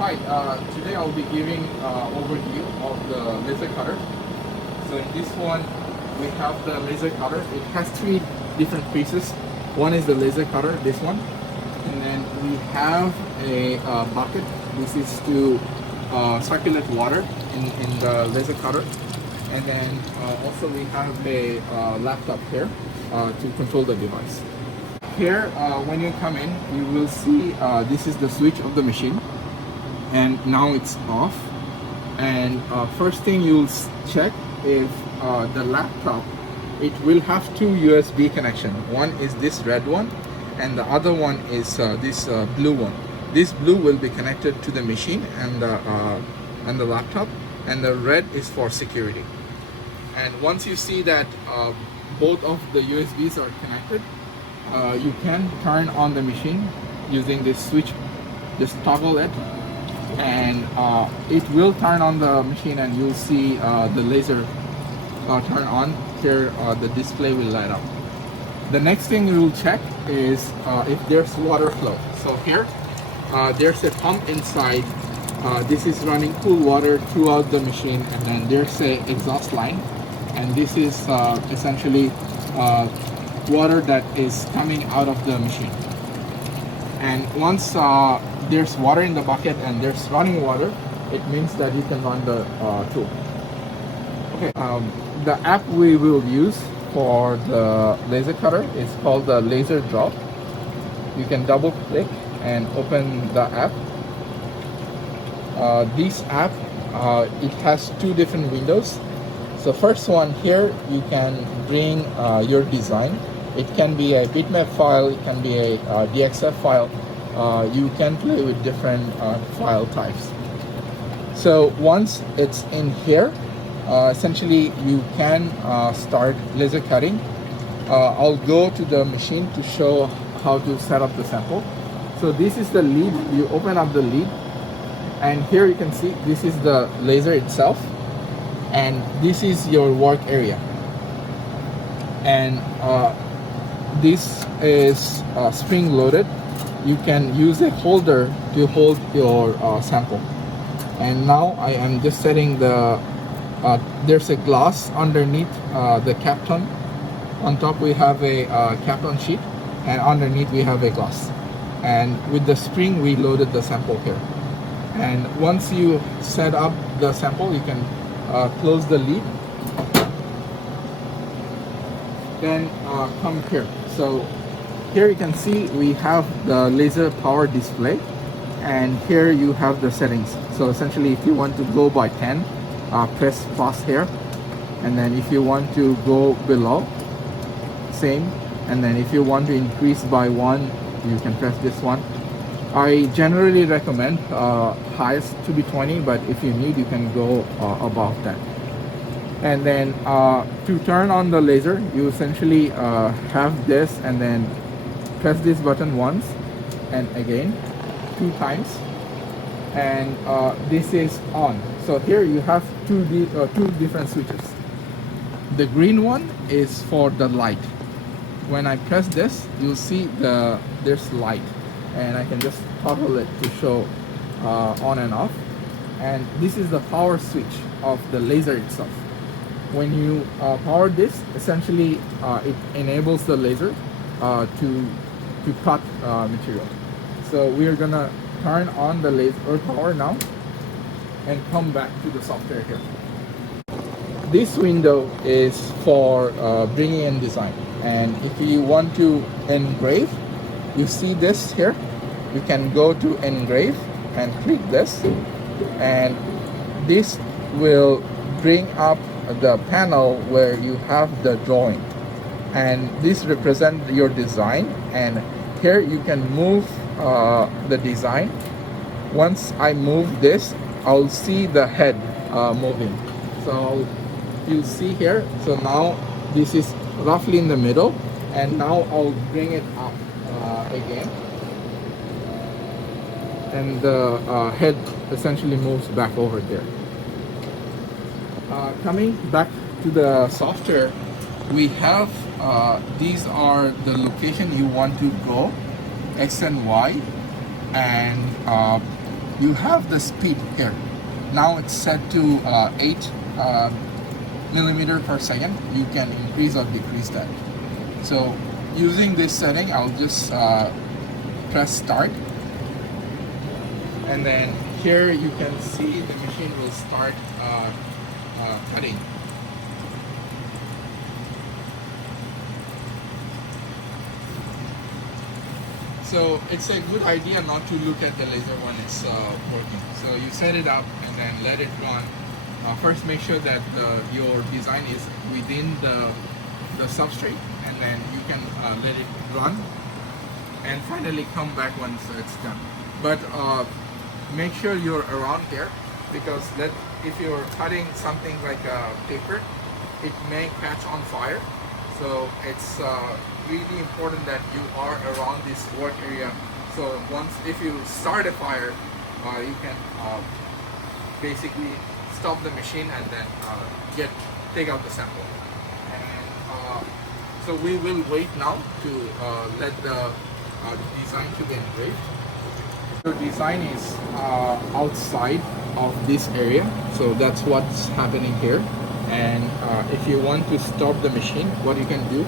Hi, today I'll be giving overview of the laser cutter. So in this one, we have the laser cutter. It has three different pieces. One is the laser cutter, this one. And then we have a bucket. This is to circulate water in the laser cutter. And then also we have a laptop here to control the device. Here, when you come in, you will see this is the switch of the machine. And now it's off. And first thing you'll check if the laptop, it will have two USB connection. One is this red one, and the other one is this blue one. This blue will be connected to the machine and the laptop, and the red is for security. And once you see that both of the USBs are connected, you can turn on the machine using this switch. Just toggle it, and it will turn on the machine, and you'll see the laser turn on. Here the display will light up. The next thing you will check is if there's water flow. So here there's a pump inside. This is running cool water throughout the machine, and then there's a exhaust line, and this is essentially water that is coming out of the machine. And once there's water in the bucket and there's running water, it means that you can run the tool. Okay, the app we will use for the laser cutter is called the Laser Drop. You can double click and open the app. This app, it has two different windows. So first one here, you can bring your design. It can be a bitmap file, it can be a DXF file. You can play with different file types. So once it's in here, essentially you can start laser cutting. I'll go to the machine to show how to set up the sample. So this is the lead. You open up the lead, and here you can see this is the laser itself, and this is your work area. And this is spring loaded. You can use a holder to hold your sample. And now I am just setting the there's a glass underneath the Kapton. On top we have a Kapton sheet, and underneath we have a glass. And with the spring we loaded the sample here. And once you set up the sample, you can close the lid. Then come here. So here you can see we have the laser power display, and here you have the settings. So essentially, if you want to go by 10, press plus here, and then if you want to go below, same. And then if you want to increase by 1, you can press this one. I generally recommend highest to be 20, but if you need, you can go above that. And then to turn on the laser, you essentially have this, and then press this button once and again 2 times, and this is on. So here you have two different switches. The green one is for the light. When I press this, you'll see there's light, and I can just toggle it to show on and off. And this is the power switch of the laser itself. When you power this, essentially it enables the laser to cut material. So we are gonna turn on the laser power now and come back to the software here. This window is for bringing in design, and if you want to engrave, you see this here, you can go to engrave and click this, and this will bring up the panel where you have the drawing, and this represents your design. And here you can move the design. Once I move this, I'll see the head moving. So you'll see here, so now this is roughly in the middle, and now I'll bring it up again, and the head essentially moves back over there. Coming back to the software, we have these are the location you want to go, X and Y, and you have the speed here. Now it's set to 8 millimeter per second. You can increase or decrease that. So using this setting, I'll just press start, and then here you can see the machine will start cutting. So it's a good idea not to look at the laser when it's working. So you set it up and then let it run. First make sure that your design is within the substrate, and then you can let it run, and finally come back once it's done. But make sure you're around here, because if you're cutting something like a paper, it may catch on fire. So it's really important that you are around this work area. So if you start a fire, you can basically stop the machine and then take out the sample. And so we will wait now to let the design to be engraved. The design is outside of this area, so that's what's happening here. And if you want to stop the machine, what you can do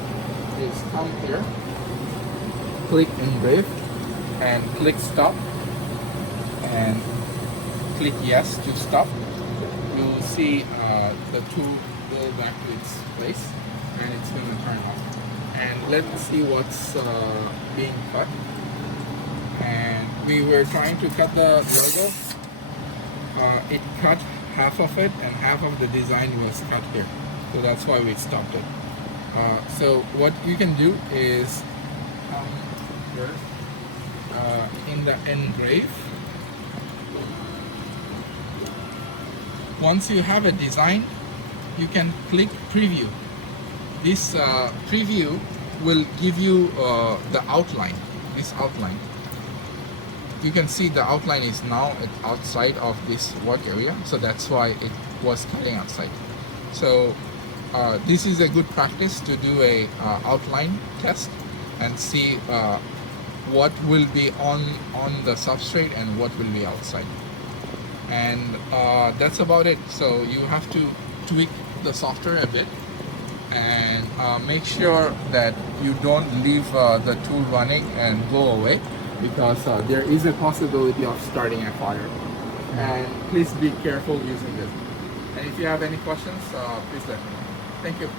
is come here, click engrave, and click stop, and click yes to stop. You'll see the tool go back to its place, and it's going to turn off. And let's see what's being cut. And we were trying to cut the logo. It cut half of it, and half of the design was cut here, so that's why we stopped it. So what you can do is come here in the engrave. Once you have a design, you can click preview. This preview will give you the outline, this outline. You can see the outline is now outside of this work area, so that's why it was cutting outside. So this is a good practice to do a outline test and see what will be on the substrate and what will be outside. And that's about it. So you have to tweak the software a bit, and make sure that you don't leave the tool running and go away, because there is a possibility of starting a fire. And please be careful using this. And if you have any questions, please let me know. Thank you.